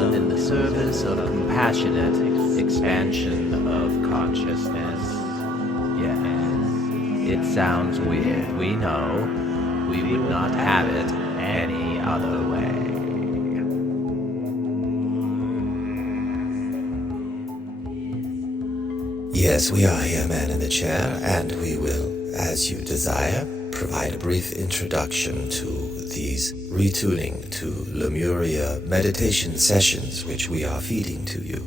done in the service of compassionate expansion of consciousness. Yes, it sounds weird, we know. We would not have it any other way. Yes, we are here, man in the chair, and we will, as you desire, provide a brief introduction to these ReTuning to Lemuria meditation sessions which we are feeding to you.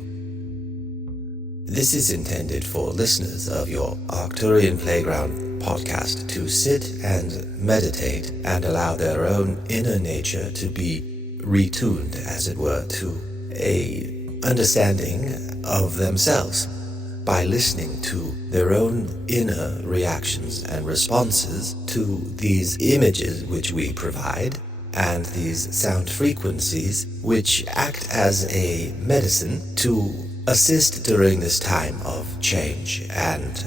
This is intended for listeners of your Arcturian Playground podcast to sit and meditate and allow their own inner nature to be retuned, as it were, to a understanding of themselves, by listening to their own inner reactions and responses to these images which we provide and these sound frequencies which act as a medicine to assist during this time of change and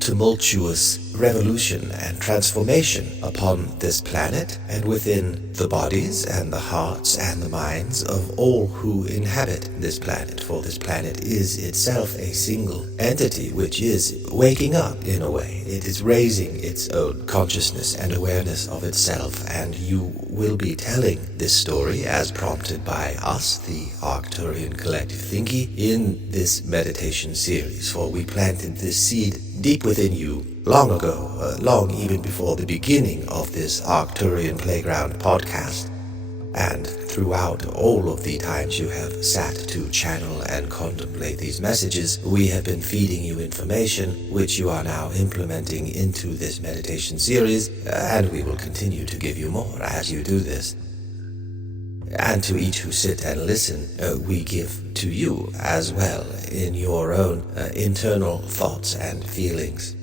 tumultuous revolution and transformation upon this planet and within the bodies and the hearts and the minds of all who inhabit this planet. For this planet is itself a single entity which is waking up in a way. It is raising its own consciousness and awareness of itself, and you will be telling this story as prompted by us, the Arcturian Collective Thingy, in this meditation series. For we planted this seed deep within you long ago, long even before the beginning of this Arcturian Playground podcast. And throughout all of the times you have sat to channel and contemplate these messages, we have been feeding you information which you are now implementing into this meditation series, and we will continue to give you more as you do this. And to each who sit and listen, we give to you as well in your own internal thoughts and feelings.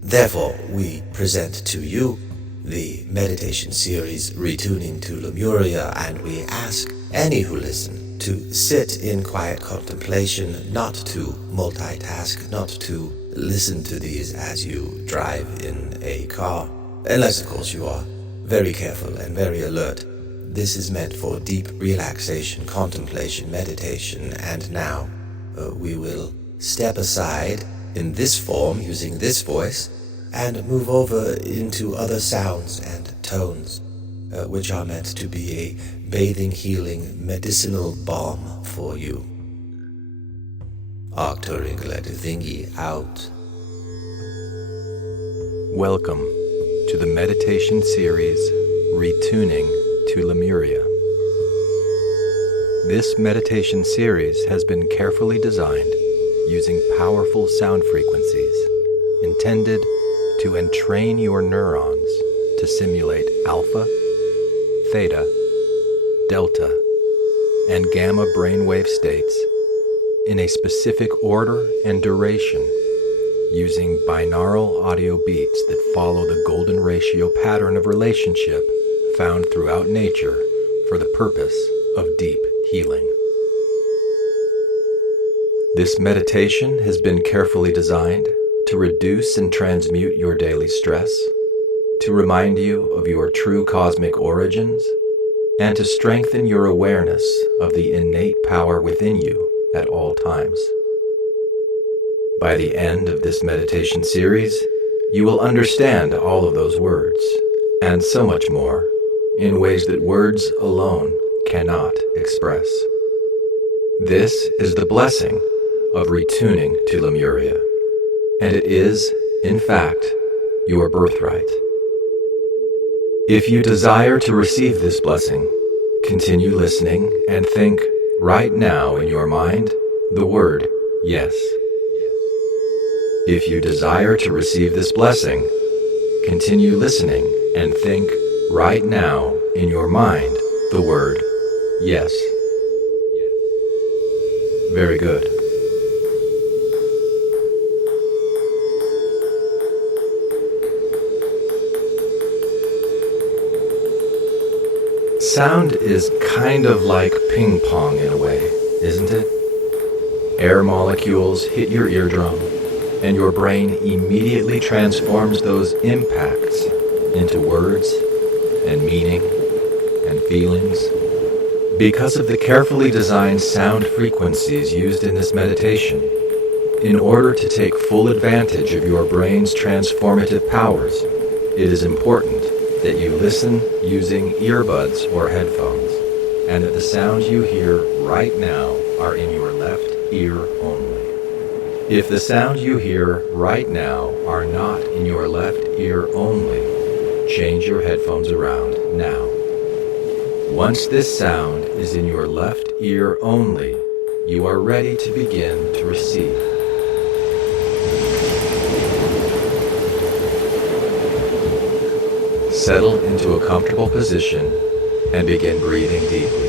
Therefore, we present to you the meditation series ReTuning to Lemuria, and we ask any who listen to sit in quiet contemplation, not to multitask, not to listen to these as you drive in a car, unless of course you are very careful and very alert. This is meant for deep relaxation, contemplation, meditation, and now we will step aside in this form, using this voice, and move over into other sounds and tones, which are meant to be a bathing, healing, medicinal balm for you. Arcturian Collective Thingy out. Welcome to the meditation series ReTuning to Lemuria. This meditation series has been carefully designed using powerful sound frequencies intended to entrain your neurons to simulate alpha, theta, delta, and gamma brainwave states in a specific order and duration using binaural audio beats that follow the golden ratio pattern of relationship found throughout nature for the purpose of deep healing. This meditation has been carefully designed to reduce and transmute your daily stress, to remind you of your true cosmic origins, and to strengthen your awareness of the innate power within you at all times. By the end of this meditation series, you will understand all of those words, and so much more, in ways that words alone cannot express. This is the blessing of ReTuning to Lemuria, and it is, in fact, your birthright. If you desire to receive this blessing, continue listening and think right now in your mind the word yes. If you desire to receive this blessing, continue listening and think right now in your mind the word yes. Very good. Sound is kind of like ping pong in a way, isn't it? Air molecules hit your eardrum, and your brain immediately transforms those impacts into words and meaning and feelings. Because of the carefully designed sound frequencies used in this meditation, in order to take full advantage of your brain's transformative powers, it is important that you listen using earbuds or headphones, and that the sounds you hear right now are in your left ear only. If the sounds you hear right now are not in your left ear only, change your headphones around now. Once this sound is in your left ear only, you are ready to begin to receive. Settle into a comfortable position and begin breathing deeply.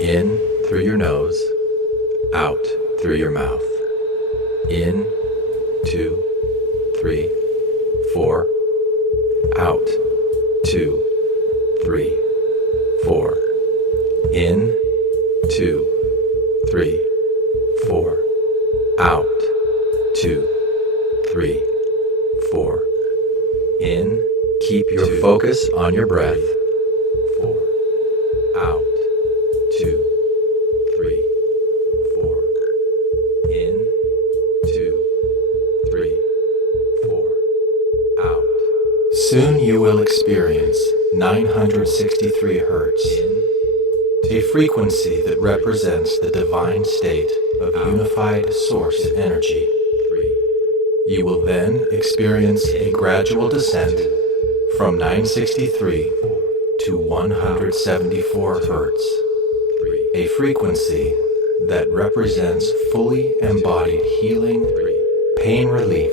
In through your nose, out through your mouth. In, 2, 3, 4. Out, 2, 3, 4. In, 2, 3, 4. Out, 2, 3, 4. In, keep your focus on your breath. 4. Out, 2, 3, 4. In, 2, 3, 4. Out. Soon you will experience 963 Hertz, a frequency that represents the divine state of unified source energy. You will then experience a gradual descent from 963 to 174 Hertz, a frequency that represents fully embodied healing, pain relief,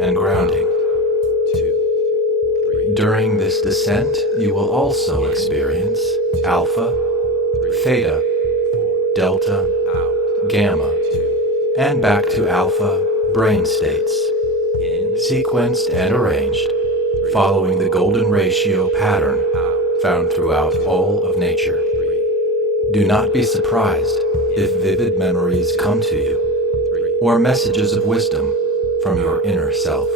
and grounding. During this descent, you will also experience alpha, theta, delta, gamma, and back to alpha brain states, sequenced and arranged, following the golden ratio pattern found throughout all of nature. Do not be surprised if vivid memories come to you, or messages of wisdom from your inner self.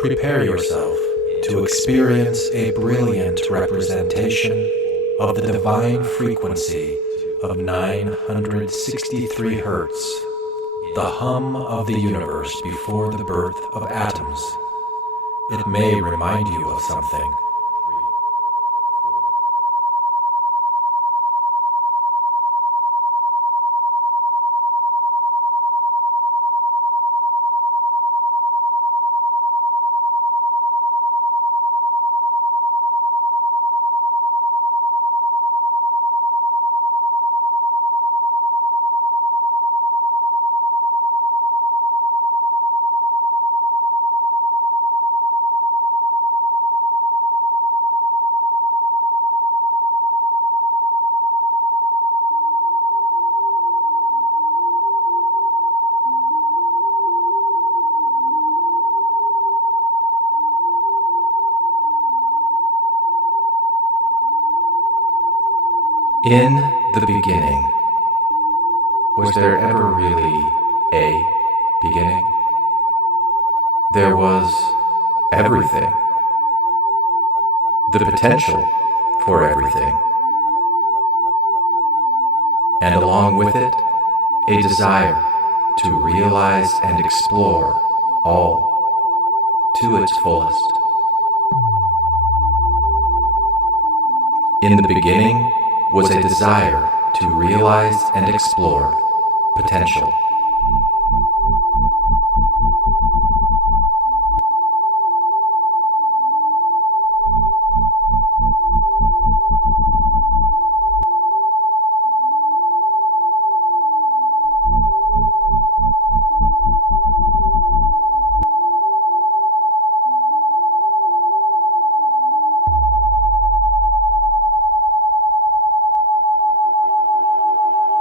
Prepare yourself to experience a brilliant representation of the divine frequency of 963 Hertz, the hum of the universe before the birth of atoms. It may remind you of something. In the beginning, was there ever really a beginning? There was everything, the potential for everything, and along with it, a desire to realize and explore all to its fullest. In the beginning was a desire to realize and explore potential.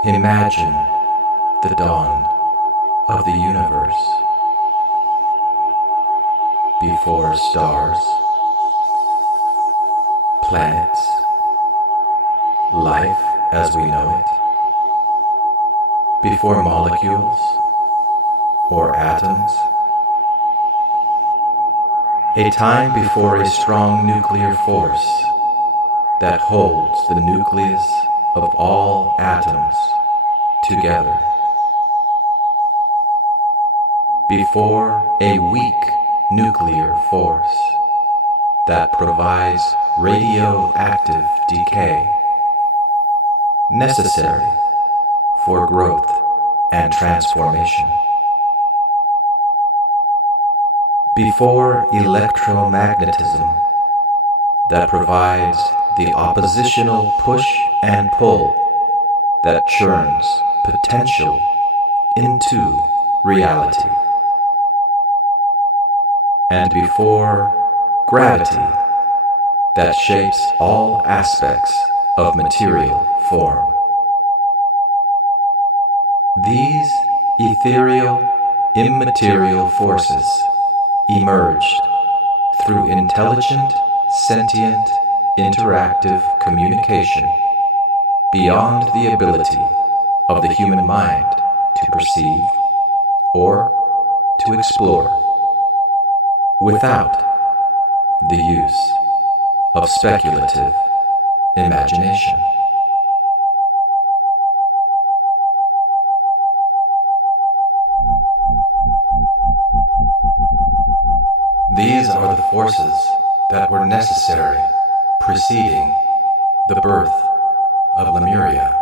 Imagine the dawn of the universe. before stars, planets, life as we know it, before molecules or atoms, a time before a strong nuclear force that holds the nucleus of all atoms together, before a weak nuclear force that provides radioactive decay necessary for growth and transformation, before electromagnetism that provides the oppositional push and pull that churns potential into reality, and before gravity that shapes all aspects of material form. These ethereal, immaterial forces emerged through intelligent, sentient, interactive communication beyond the ability of the human mind to perceive or to explore, without the use of speculative imagination. These are the forces that were necessary preceding the birth of Lemuria.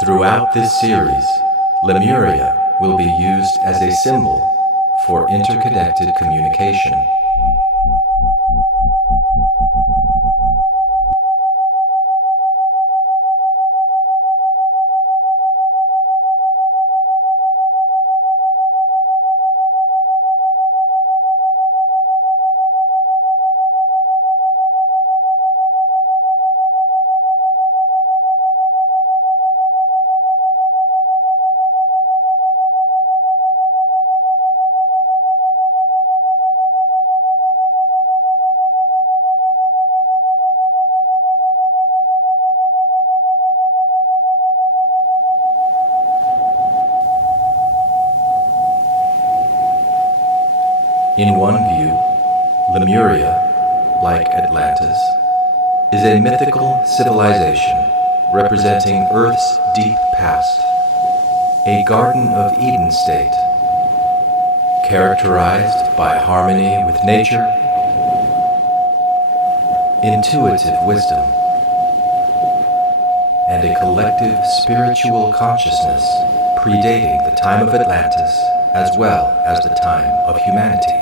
Throughout this series, Lemuria will be used as a symbol for interconnected communication. In one view, Lemuria, like Atlantis, is a mythical civilization representing Earth's deep past, a Garden of Eden state, characterized by harmony with nature, intuitive wisdom, and a collective spiritual consciousness predating the time of Atlantis as well as the time of humanity.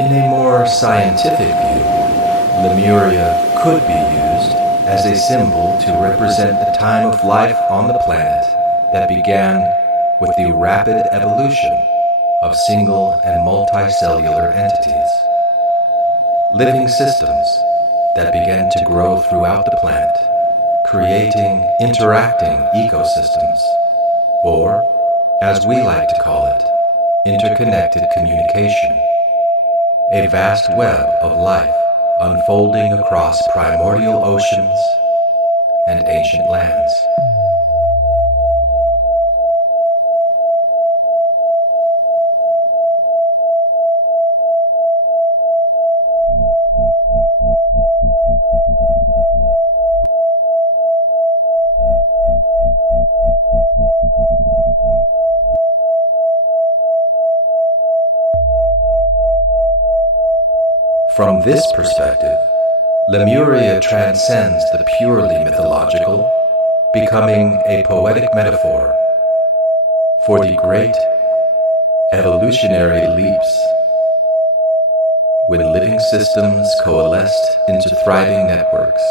In a more scientific view, Lemuria could be used as a symbol to represent the time of life on the planet that began with the rapid evolution of single and multicellular entities, living systems that began to grow throughout the planet, creating interacting ecosystems, or, as we like to call it, interconnected communication. A vast web of life unfolding across primordial oceans and ancient lands. From this perspective, Lemuria transcends the purely mythological becoming a poetic metaphor for the great evolutionary leaps when living systems coalesced into thriving networks,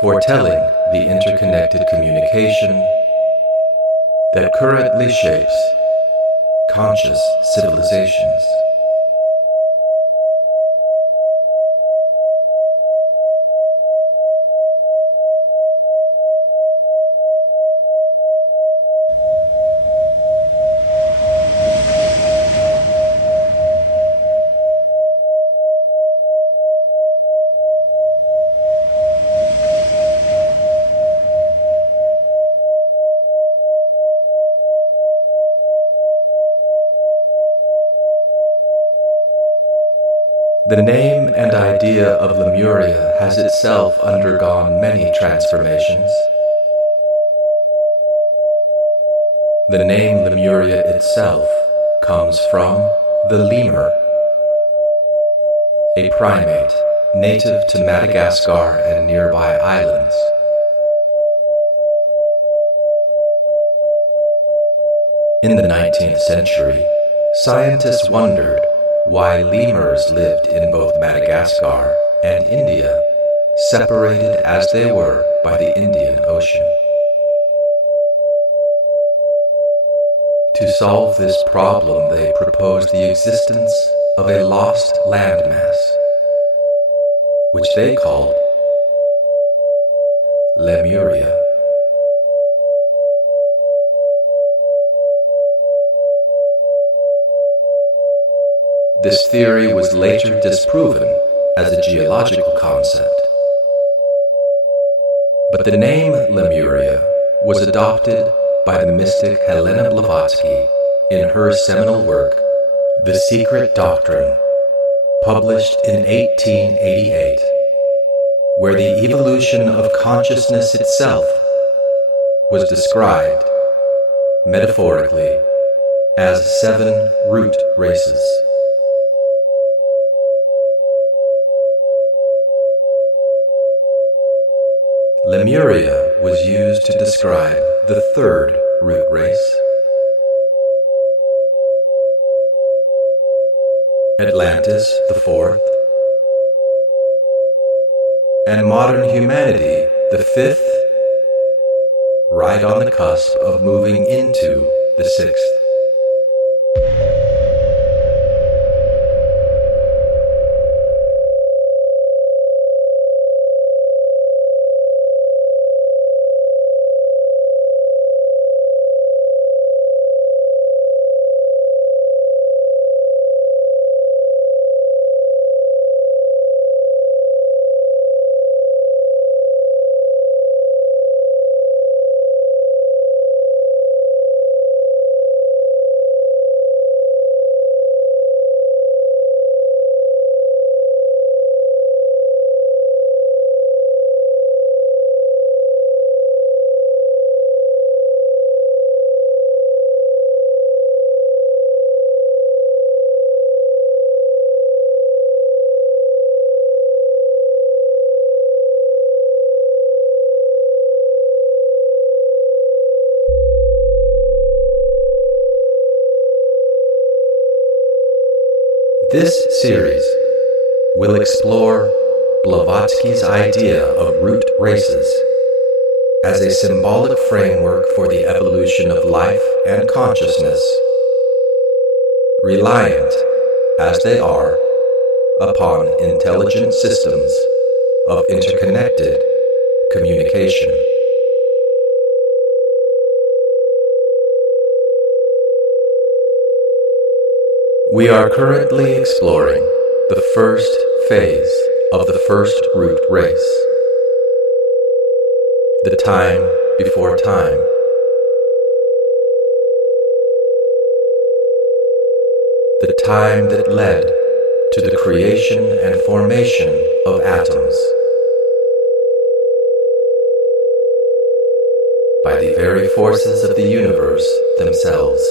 foretelling the interconnected communication that currently shapes conscious civilizations. The name and idea of Lemuria has itself undergone many transformations. The name Lemuria itself comes from the lemur, a primate native to Madagascar and nearby islands. In the 19th century, scientists wondered why lemurs lived in both Madagascar and India, separated as they were by the Indian Ocean. To solve this problem, they proposed the existence of a lost landmass, which they called Lemuria. This theory was later disproven as a geological concept. But the name Lemuria was adopted by the mystic Helena Blavatsky in her seminal work, The Secret Doctrine, published in 1888, where the evolution of consciousness itself was described, metaphorically, as 7 root races. Lemuria was used to describe the 3rd root race. Atlantis, the 4th, and modern humanity, the 5th, right on the cusp of moving into the 6th. This series will explore Blavatsky's idea of root races as a symbolic framework for the evolution of life and consciousness, reliant, as they are, upon intelligent systems of interconnected communication. We are currently exploring the first phase of the 1st root race, the time before time. The time that led to the creation and formation of atoms by the very forces of the universe themselves.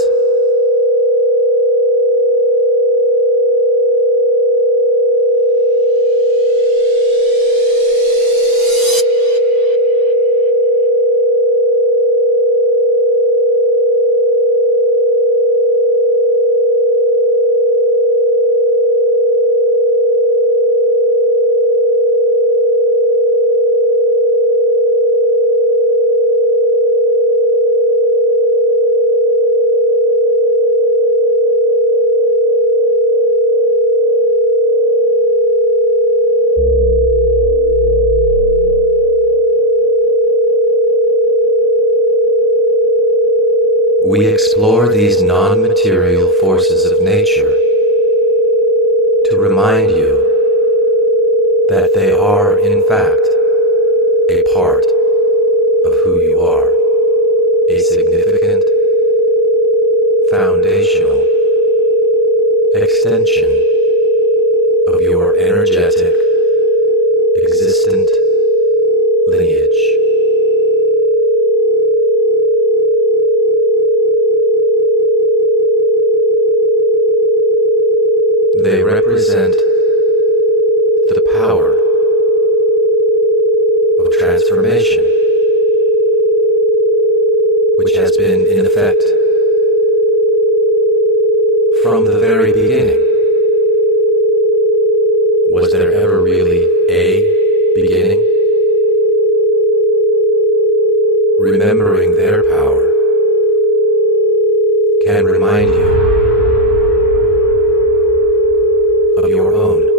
we explore these non-material forces of nature to remind you that they are, in fact, a part of who you are, a significant, foundational extension of your energetic, existent lineage. They represent the power of transformation, which has been in effect from the very beginning. Was there ever really a beginning? Remembering their power can remind you of your own.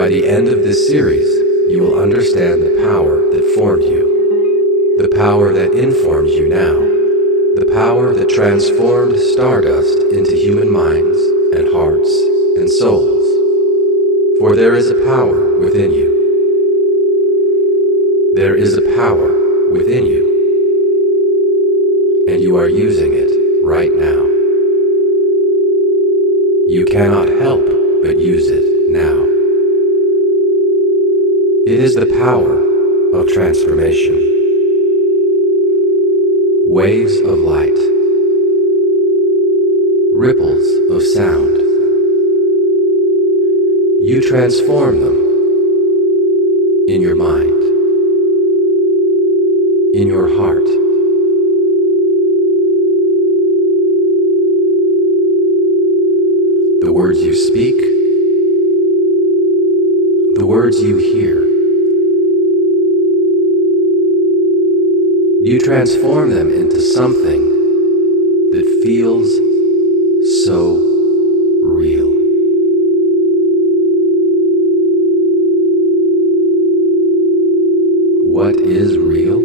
By the end of this series, you will understand the power that formed you, the power that informs you now, the power that transformed stardust into human minds and hearts and souls. For there is a power within you. There is a power within you, and you are using it right now. You cannot help but use it now. It is the power of transformation. Waves of light, ripples of sound. You transform them in your mind, in your heart. The words you speak, the words you hear, you transform them into something that feels so real. What is real?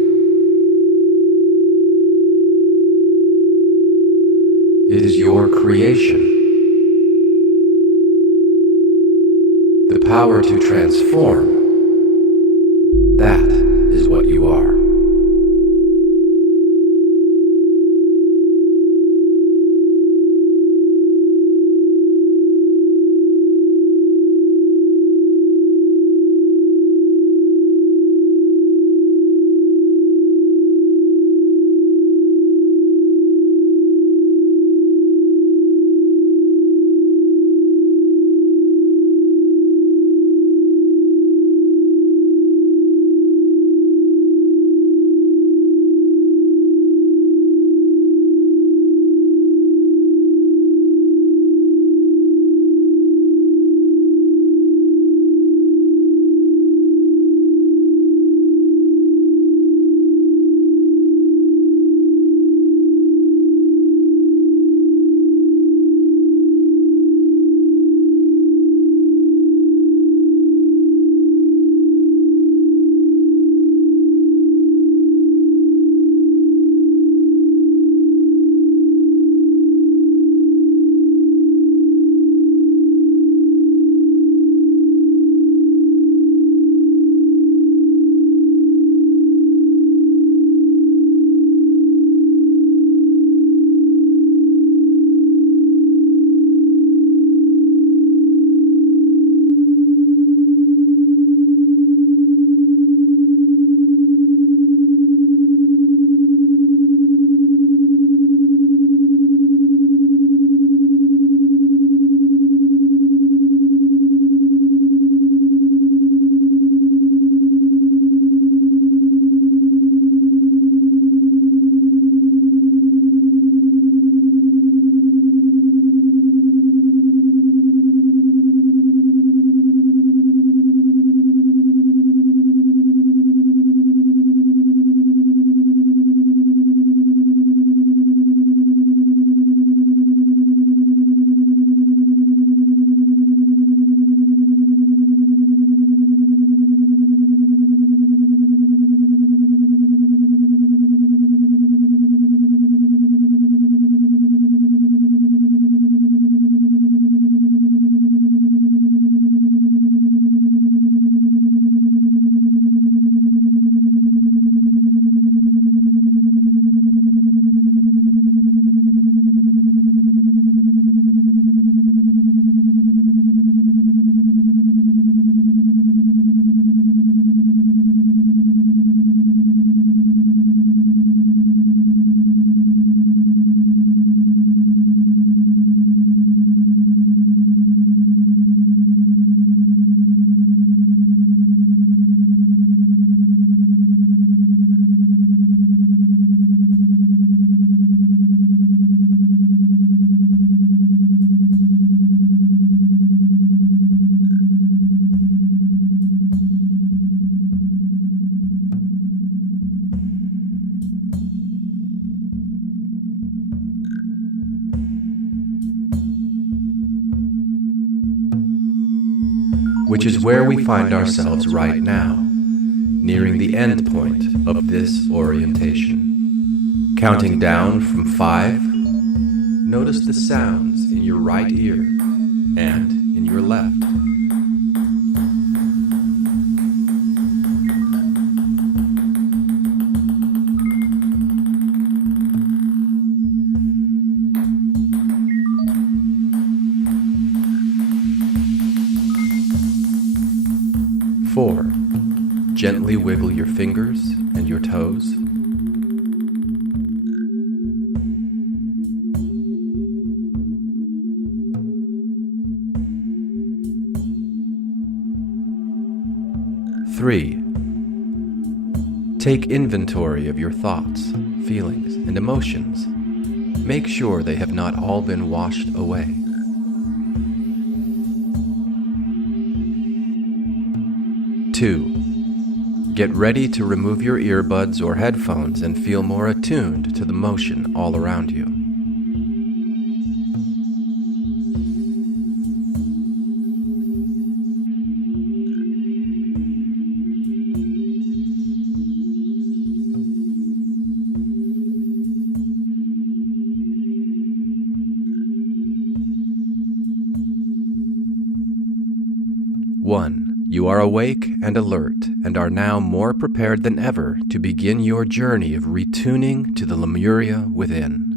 It is your creation. The power to transform. That is what you are. which is where we find ourselves right now, nearing the end point of this orientation. Counting down from 5, notice the sounds in your right ear and in your left. 4. Gently wiggle your fingers and your toes. 3. Take inventory of your thoughts, feelings, and emotions. Make sure they have not all been washed away. 2. Get ready to remove your earbuds or headphones and feel more attuned to the motion all around you. 1. You are awake and alert and are now more prepared than ever to begin your journey of retuning to the Lemuria within.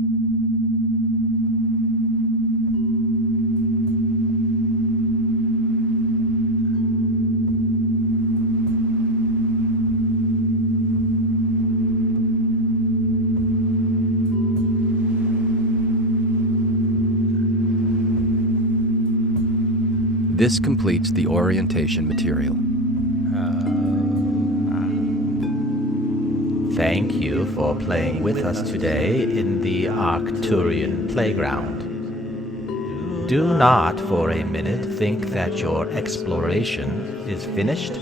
This completes the orientation material. Thank you for playing with us today in the Arcturian Playground. Do not for a minute think that your exploration is finished.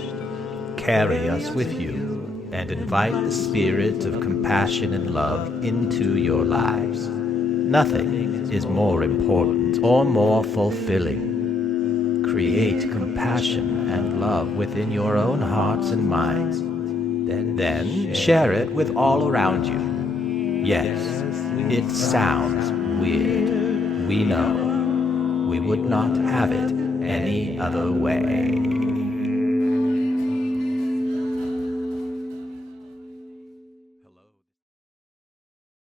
Carry us with you and invite the spirit of compassion and love into your lives. Nothing is more important or more fulfilling. Create compassion and love within your own hearts and minds. Then share it with all around you. Yes, it sounds weird. We know. We would not have it any other way.